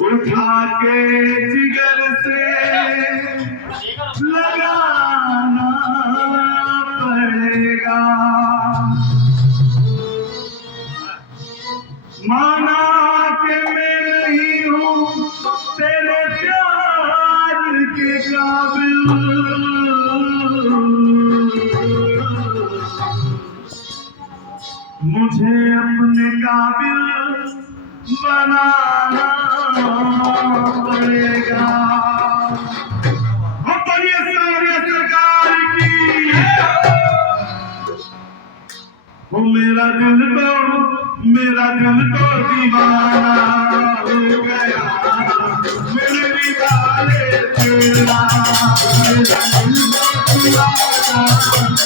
उठा के जिगर से लगाना पड़ेगा। माना कि मैं नहीं हूँ तेरे प्यार के काबिल, मुझे अपने काबिल बनाना पड़ेगा। हम बोलिए सारे सरकार की। वो मेरा दिल तो दीवाना हो गया, मेरे दीवाने तेरा, मेरा दिल तो दीवाना हो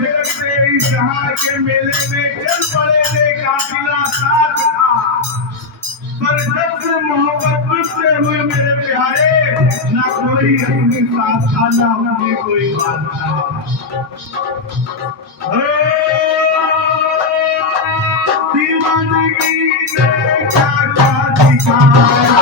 भटकते इस जहां के मेले में चल पड़े थे काफिला साथ था, पर जब से मोहब्बत तुझसे हुई मेरे प्यारे, ना कोई अपने साथ था ना मुझे कोई बात था। दीवानगी ने क्या क्या दिखाया,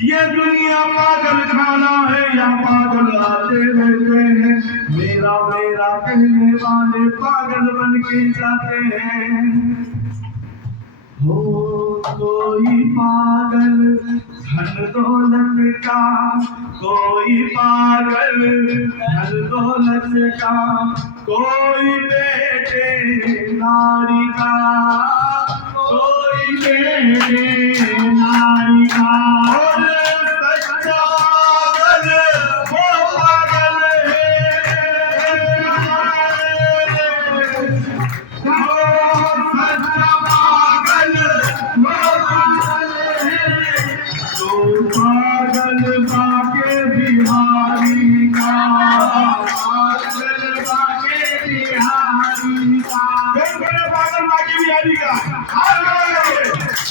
ये दुनिया पागल खाना है या पागल आते रहते हैं। मेरा मेरा कहने वाले पागल बन के जाते हैं। हो कोई पागल धन दौलत का, कोई पागल धन दौलत का, कोई बेटे नारी का, कोई बेटे नारी का। सच्चा पागल वो पागल है, सच्चा पागल वो पागल है। तो पागल बाके बिहारी का, पागल बाके बिहारी का, पागल बाके बिहारी का।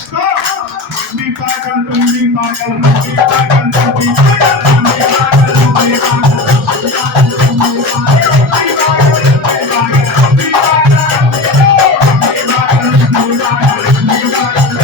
तुम भी पागल, तुम भी पागल, तुम भी पागल, तुम भी पागल, तुम भी पागल, तुम भी पागल, तुम भी पागल,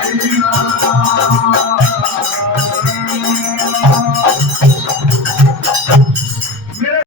Thank you.